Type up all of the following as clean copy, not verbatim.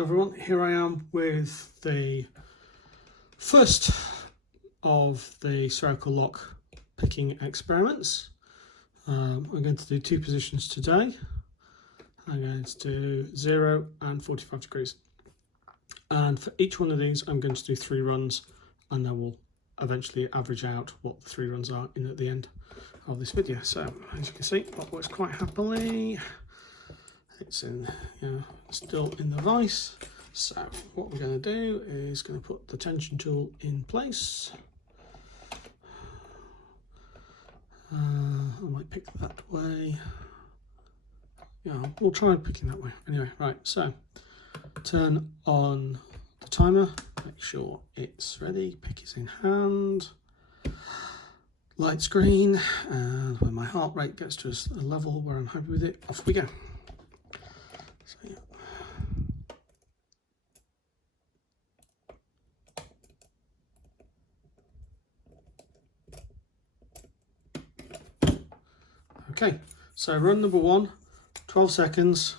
Hello everyone, here I am with the first of the spherical lock picking experiments. I'm going to do two positions today. I'm going to do 0 and 45 degrees. And for each one of these I'm going to do 3 runs, and then we'll eventually average out what the 3 runs are in at the end of this video. So as you can see, that works quite happily. It's in, still in the vise. So what we're going to do is going to put the tension tool in place. I might pick that way. Yeah, we'll try picking that way. Anyway, right, so turn on the timer, make sure it's ready, pick is in hand, light screen, and when my heart rate gets to a level where I'm happy with it, off we go. So, yeah. Okay, so run number 1, 12 seconds,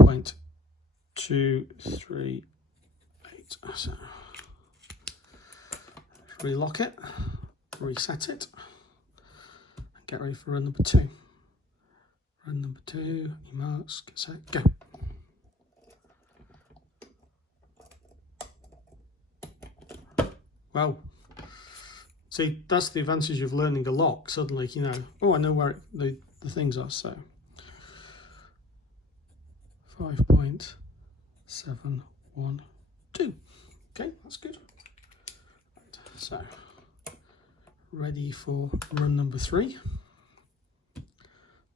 0.238. So relock it, reset it, and get ready for run number 2. Run number 2, marks, get set, go. Wow. See, that's the advantage of learning a lock. Suddenly, you know, oh, I know where the things are. So 5.712. Okay, that's good. Right, so ready for run number 3. 2,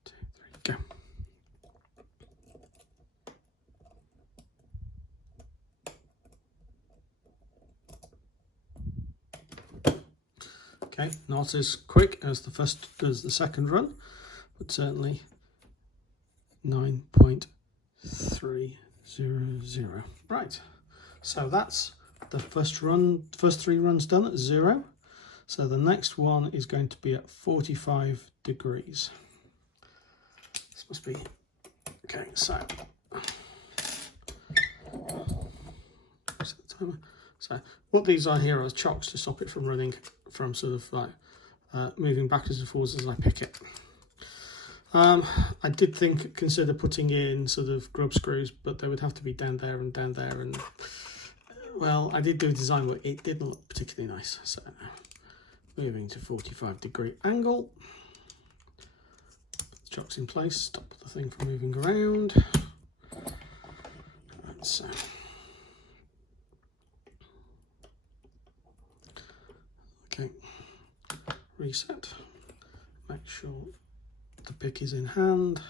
3, go. Okay, not as quick as the second run, but certainly 9.300. Right, so that's the first 3 runs done at 0. So the next one is going to be at 45 degrees. This must be okay. So set the timer. So what these are here are chocks to stop it from running, from sort of like moving backwards and forwards as I pick it. I did consider putting in sort of grub screws, but they would have to be down there, and well, I did do a design where it didn't look particularly nice. So moving to 45-degree angle, put the chocks in place, stop the thing from moving around. Right, so okay, reset, make sure the pick is in hand,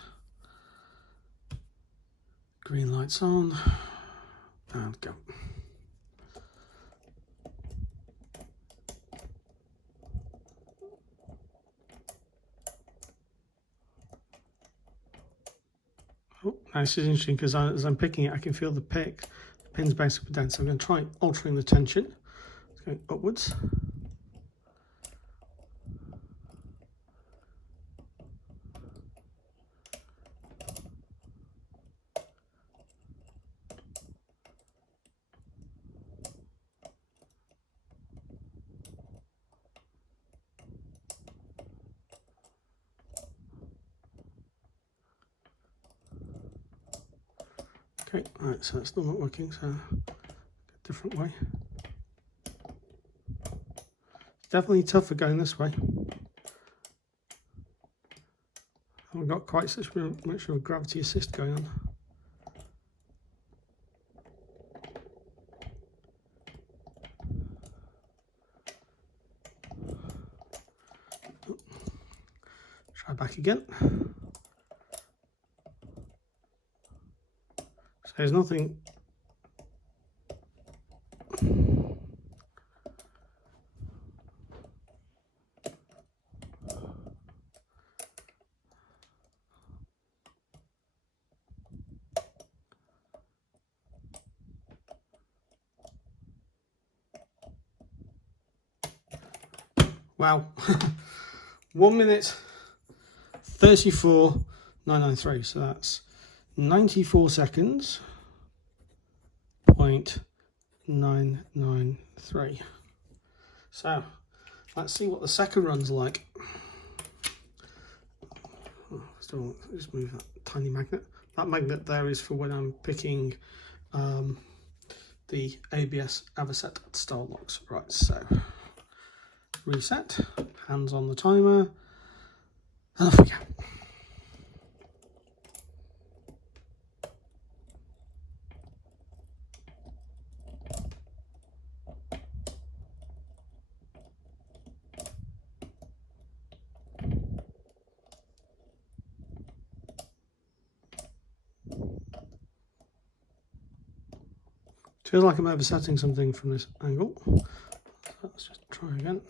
green lights on, and go. Oh, now this is interesting because as I'm picking it, I can feel the pin's bouncing up and down, so I'm going to try altering the tension. It's going upwards. Okay, right, so it's still not working, so a different way. It's definitely tougher going this way. I haven't got quite such much of a gravity assist going on. Try back again. So there's nothing. Wow. 1 minute 34.993. So that's 94 seconds, 0.993. So let's see what the second run's like. Still, just move that tiny magnet. That magnet there is for when I'm picking the ABS Avocet style locks. Right, so reset, hands on the timer, and off we go. Feels like I'm oversetting something from this angle. Let's just try again.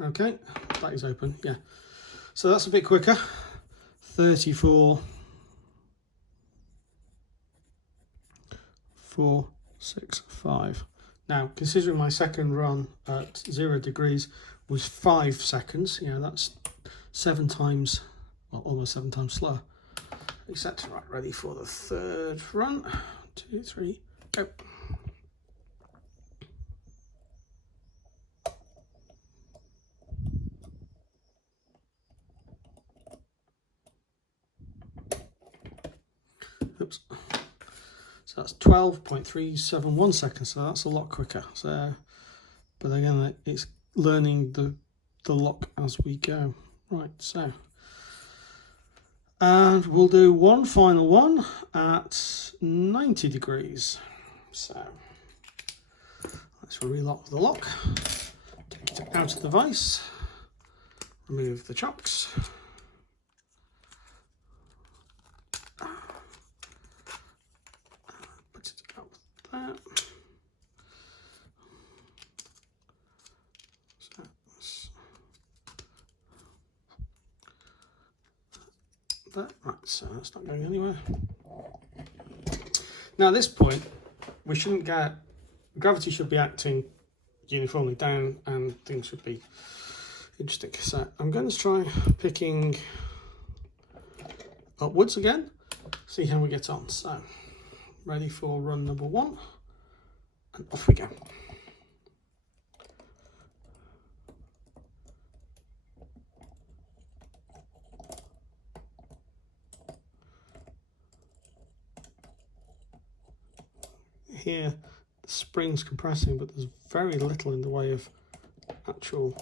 Okay, that is open, yeah. So that's a bit quicker. 34, 4, 6, 5. Now, considering my second run at 0 degrees was 5 seconds, you know, that's 7 times, well, almost 7 times slower. Reset, right, ready for the third run. 1, 2, 3, go. Oops. So that's 12.371 seconds, so that's a lot quicker. So, but again, it's learning the lock as we go. Right, so, and we'll do one final one at 90 degrees. So let's relock the lock, take it out of the vise, remove the chocks. Put it out there. Right, so that's not going anywhere. Now at this point, we shouldn't get, gravity should be acting uniformly down and things should be interesting. So I'm going to try picking upwards again, see how we get on. So ready for run number 1, and off we go. Here the spring's compressing, but there's very little in the way of actual,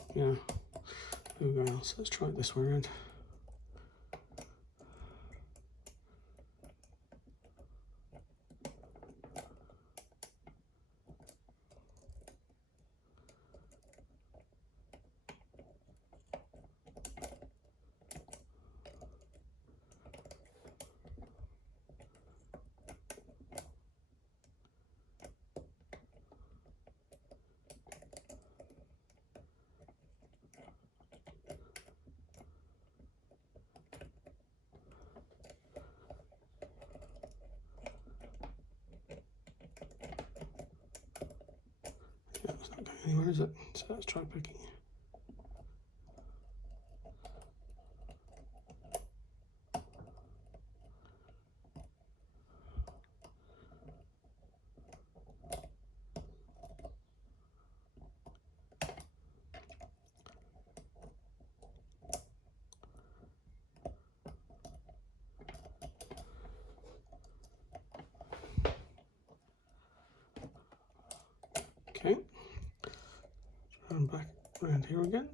moving around. So let's try it this way around. It's not going anywhere, is it? So let's try picking. Okay, run back around here again.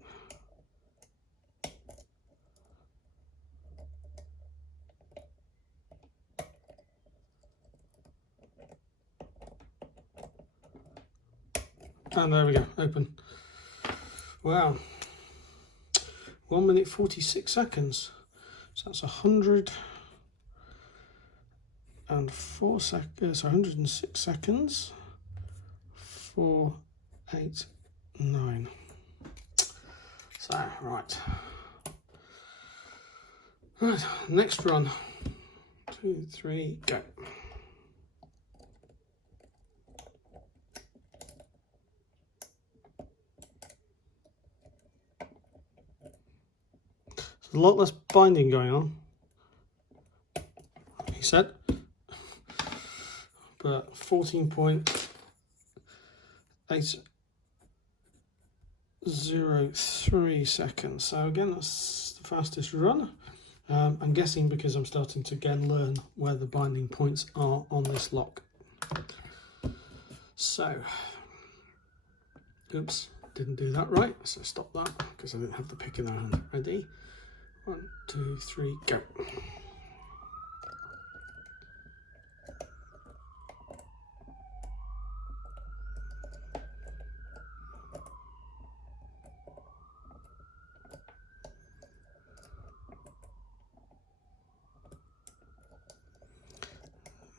And there we go, open. Wow, 1 minute 46 seconds. So that's 104 seconds, 106 seconds. 4, 8, 9. So, right. Right, next run. 2, 3, go. a lot less binding going on, he said, but 14.803 seconds. So again, that's the fastest run. I'm guessing because I'm starting to again learn where the binding points are on this lock. So, oops, didn't do that right, so stop that because I didn't have the pick in our hand. Ready? 1, 2, 3, go.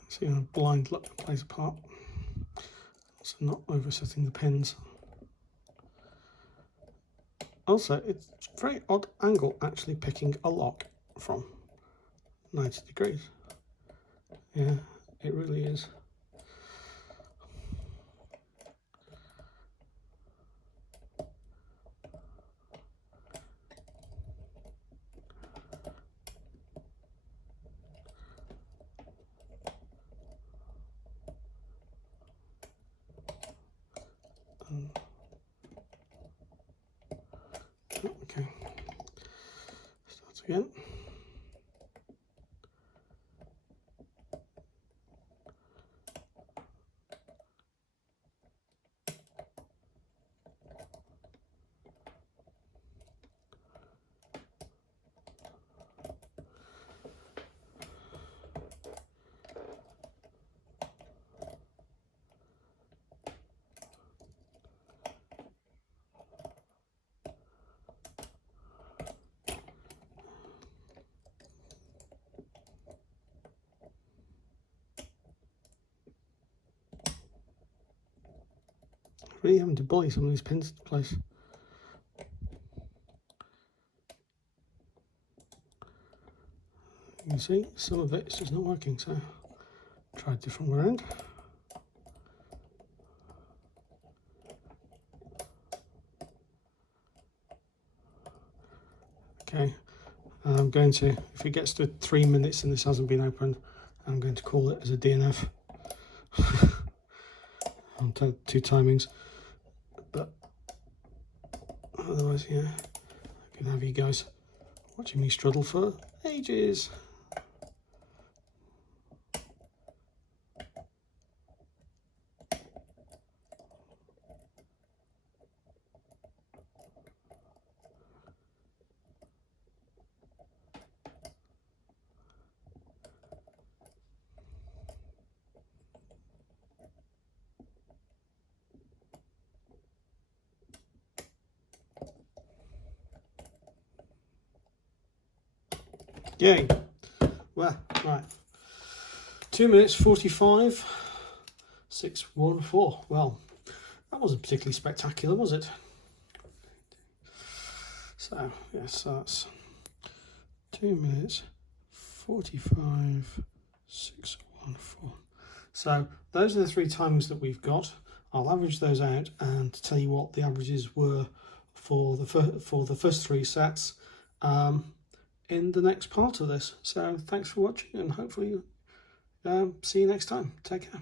See how blind look plays a part. Also not oversetting the pins. Also, it's a very odd angle actually picking a lock from 90 degrees. Yeah, it really is. Okay, start again. Really having to bully some of these pins into place. You can see some of it is just not working, so try a different round. Okay, and I'm going to, if it gets to 3 minutes and this hasn't been opened, I'm going to call it as a DNF. on 2 timings, but otherwise, yeah, I can have you guys watching me struggle for ages. Yay. Well, right. 2 minutes 45, 6:14. Well, that wasn't particularly spectacular, was it? So, yes, so that's 2 minutes 45, 6:14. So those are the 3 timings that we've got. I'll average those out and tell you what the averages were for the first 3 sets in the next part of this. So thanks for watching, and hopefully see you next time. Take care.